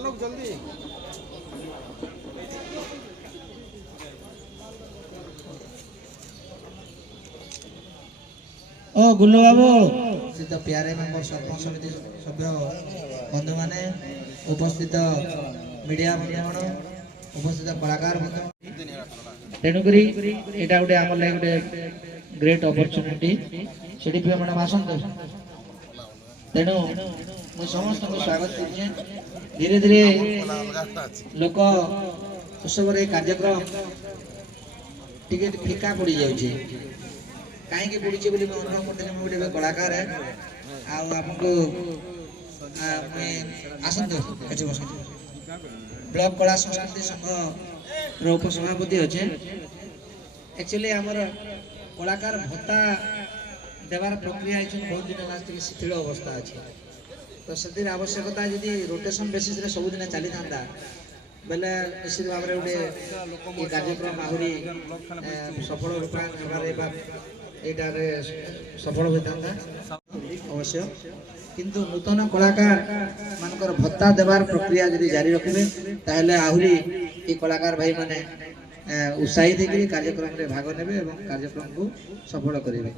ओ गुल्लू बाबू उपस्थित प्यारे मेंबर सरपंच समिति सभ्य बंधु माने उपस्थित मीडिया बंधुगण उपस्थित कलाकार बंधु तेणुकरी एटा गोटे आम लाइक गोटे ग्रेट अपॉर्चुनिटी सेठी पे मैडम आसंत तेणु मु समस्त को स्वागत करछे धीरे धीरे लोक उत्सव रे कार्यक्रम टिके फिका पड़ी जाउछे कहीं पड़ी बोली मैं अनुरोध करते गोटे कलाकार है आपको आसत ब्लॉक कला संस्कृति संघ उपसभापति अच्छे एक्चुअली आमर कलाकार भत्ता देवार प्रक्रिया बहुत दिन शिथिल अवस्था अच्छे तो से आवश्यकता जदि रोटेशन बेसिस सबुदिन चली था बेले निश्चित भाव में गोटे ये कार्यक्रम आहरी सफल रूपायन एटारे सफल होता अवश्य किंतु नूतन कलाकार मानकर भत्ता देवार प्रक्रिया यदि जारी रखिबे ताहले आहुरी ये कलाकार भाई माने उत्साहित होकर कार्यक्रम रे भाग नेबे एवं कार्यक्रम को सफल करेंगे।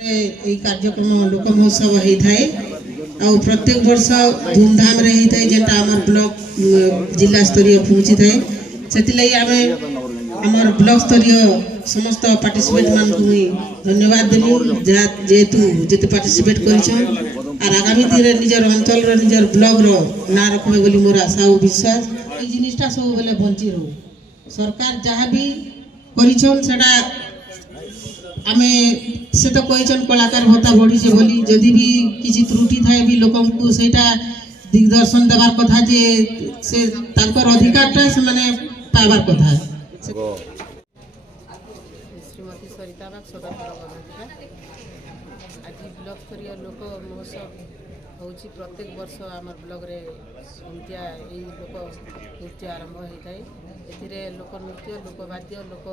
ये कार्यक्रम लोक महोत्सव होता है और प्रत्येक वर्ष धूमधाम रे होता है जेटा आमर ब्लॉक जिला स्तरीय पहुंची थाए से आमर ब्लॉक स्तरीय समस्त पार्टिसिपेट मान को धन्यवाद देलु जेतु जेते पार्टिसिपेट करिछन और आगामी दिन निजर अंचल रो निजर ब्लॉक रो ना रखबे बोली मोर आशा और विश्वास ए जिनिसटा सब बेले बंची रहो सरकार जहाँ भी करिछन सेटा आमे से तो कहिछन कलाकार भत्ता बढ़ी से बोली जदि भी किसी त्रुटि थाए भी लोकन को सेटा दिग्दर्शन देवार कथा जे से तांकर अधिकारटा से माने पावार कथा श्रीमती सरिता बाग सदाफल आज ब्लॉक स्तरीय लोक महोत्सव होची प्रत्येक वर्ष आमर ब्लॉक रे एमतिया ए लोक नृत्य आरंभ होता है एथिरे लोक नृत्य लोकवाद्य लोक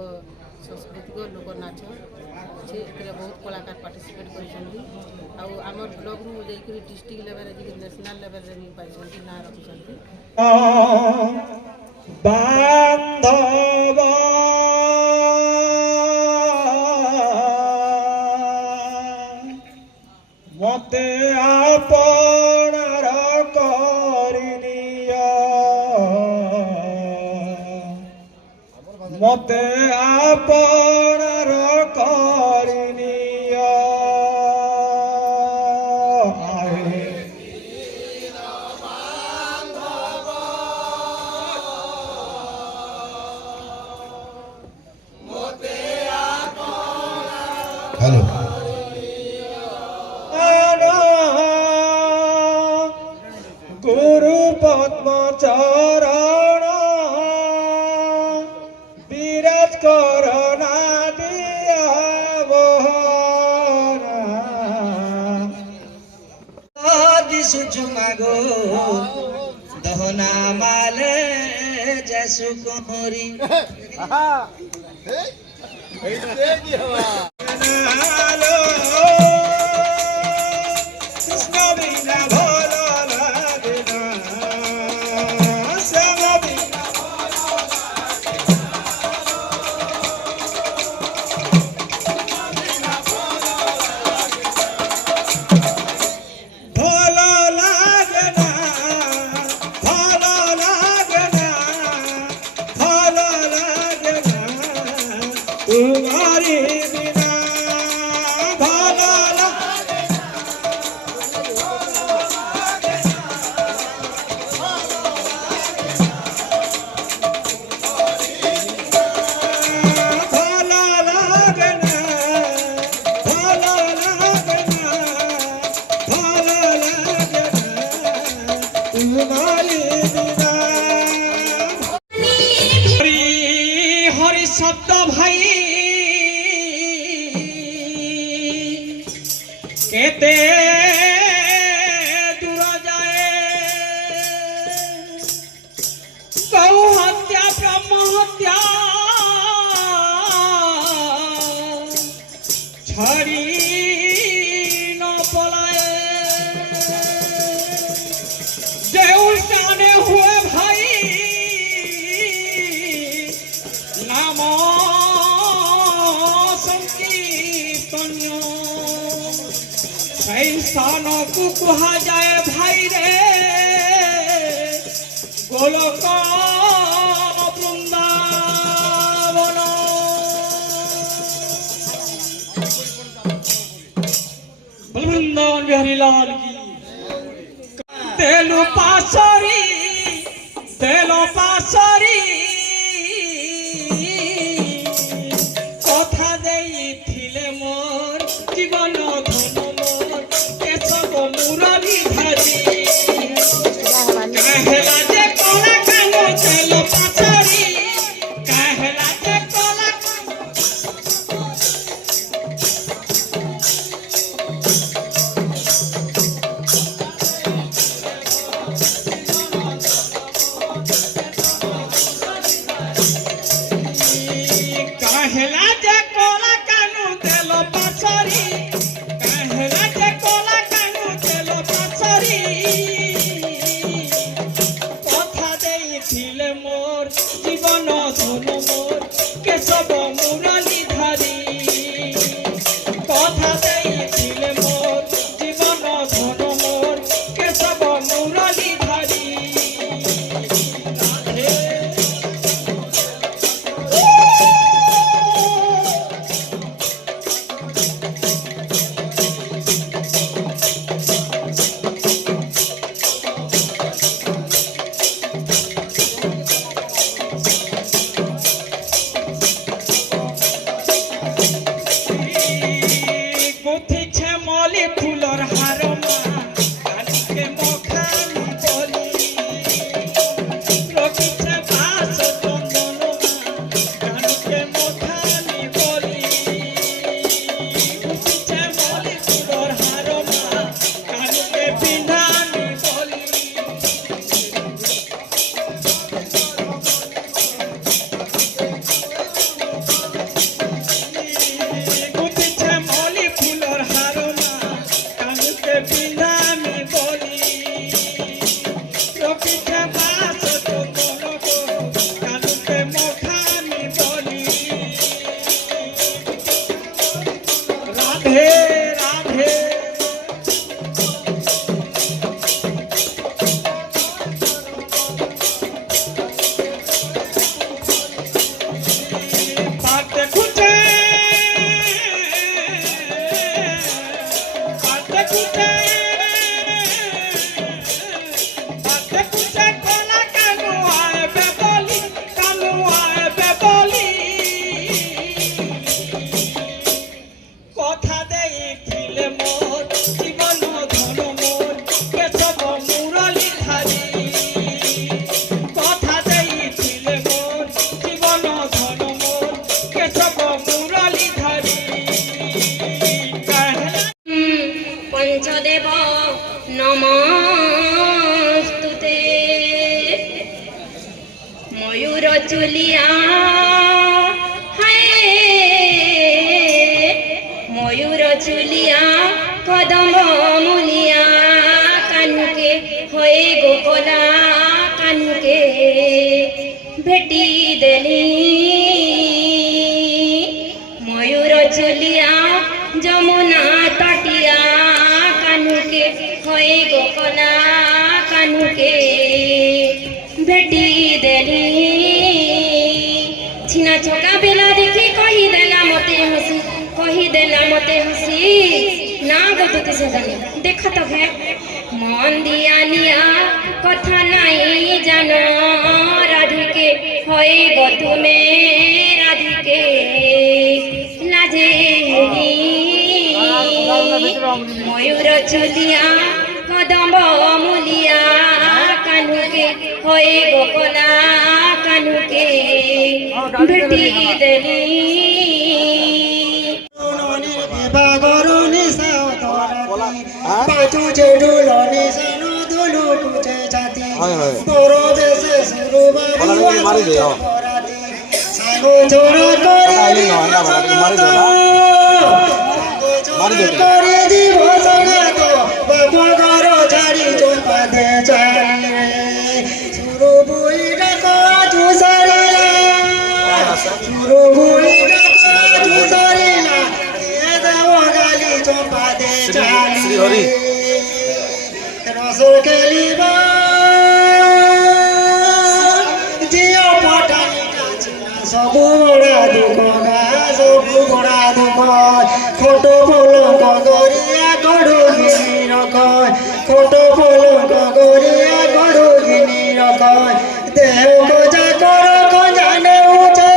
सांस्कृतिक लोक नाच अच्छे एथिरे बहुत कलाकार पार्टिसिपेट करिसंती आ आमर ब्लॉक रु जाईकरी डिस्ट्रिक्ट लेवल रे नेशनल लेवल रे भी पाइसंती ना रखिसंती बांधव मते आपणार करिनिया मते आपणार करिनिया हेलो गुरु पद्म चरण विराज करना दिया दिशु चुमागो दहना माले जसु कुमरी तुम्हारी बिना भला हरि शब्द भाई केते दूर जाए गौ हत्या ब्रह्म हत्या छड़ी न पलाए देउल काने हुए সেই স্থানকু কুহাযাଏ ভাইরে গোলক বৃন্দাবন। বৃন্দাবন বিহারী লাল কি। তেলু পাশরি কথা ଦେଇଥିଲେ মোর জীবন ধন মোর কেশব মুরলী ধারি। কাহেলা যে কলা কান তেল পাশরি, কাহেলা যে কলা কাহেলা যে কলা কানু তেল পাশরি, কাহেলা যে কলা কানু তেল পাশরি। কথা ଦେଇଥିଲେ মোর জীবন ধন মোর কেশব মুরলী ধারি। কথা ଦେଇଥିଲେ মোর জীবন ধন মোর কেশব মুরলী ধারি। গুথিছে মলি ফুলর হার মা কানকে মখানি বলি। রখিছে বাস চন্দন মা কানকে মখানি বলি। গুথিছে মলি ফুলর হার মা কানকে বিন্ধানি বলি। গুথিছে মলি ফুলর হার মা কানকে বিন্ধানি বলি। রখিছে বাস চন্দন কানকে মখানি বলি। রাধে রাধে পাতে খুঁটে পাতে খুঁটে পাতে খুঁটে কলা কানু আইবে বলি, কানু আইবে বলি। কথা ଦେଇଥିଲେ মোর জীবন ধন মোর কেশব মুরলী ধারি। কথা ଦେଇଥିଲେ মোর জীবন ধন মোর কেশব মুরলী ধারি। কাহেলা পঞ্চদেব নমস্তুতে। ময়ূর চুলিয়া হায়, ময়ূর চুলিয়া কদম্ব মুলিয়া কানুকে হয়ে গোকলা কানুকে ভেটি দেলি। ময়ূর চুলিয়া যমুনা তটিয়া কানুকে হয়ে গোকলা কানুকে ভেটি দেলি। ছিনা ছকা বেলা দেখি কহিদেলা মতে হসি, কহিদেলা মতে হসি। না গতুতি সেদানি দেখ তো হে মন দিয়া নিয়া কথা নাই জানো। রাধিকে হয়ে গো তুমি রাধিকে লাজে ময়ূর চুলিয়া কদম্ব মুলিয়া কানুকে হয়ে গোকলা কানুকে ভেটি দেলি। Chompa de শ্রীহরি রস খেলিব জিও পটানি সবু বড়া দুঃখ গা সবু বড়া দুঃখ খোট পলঙ্ক গরিয়া গড়ু ঘিনি রখ খোট পলঙ্ক গরিয়া গড়ু ঘিনি রখ দেহ গজা কর গজা নেউছে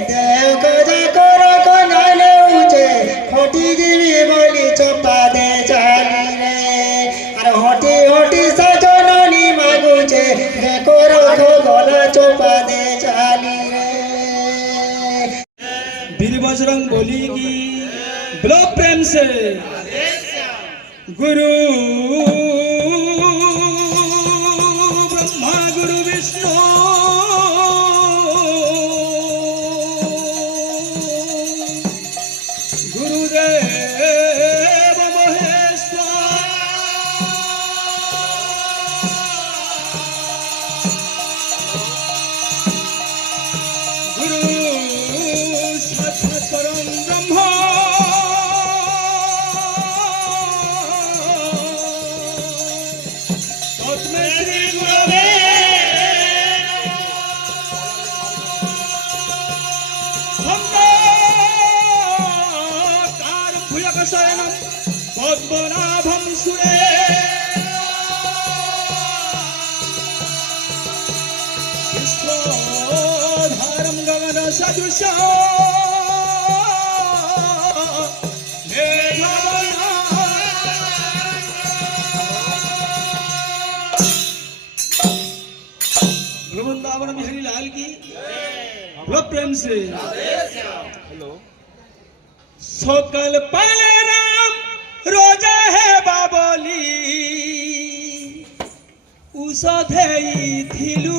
দেহ গজা কর গজা নেউছে খটি যাবি বলি চপা দে চালি রে আর হটি হটি সজননি মাগুছে দেখো রখ গলা চপা দে চালি রে वीर बजरंग बोली की बोलो प्रेम से गुरु ब्रह्मा गुरु विष्णु गुरुदेव महेश्वर गुरु साक्षात परम ब्रह्म तस्मै श्री गुरवे कार भुजगशयनं पद्मनाभं सुरे विश्वधारं गगनसदृशं वृंदावन बिहारी लाल की बोलो प्रेम से सकल पाले राम रोजा है बाबली उषधेई थिलु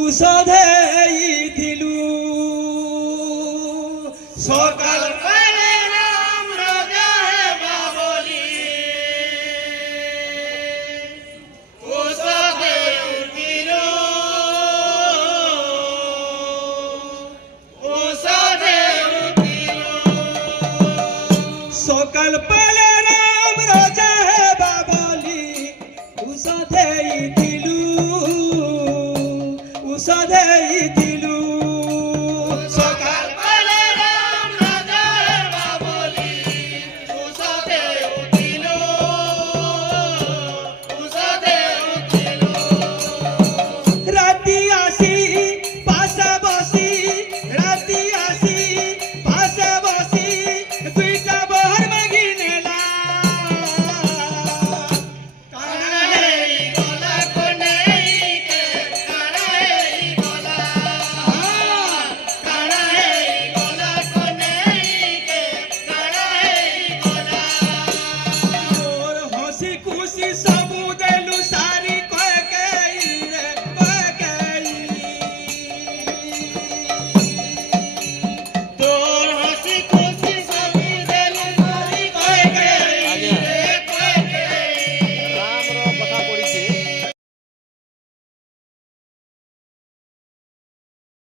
उषधेई थिलु सकल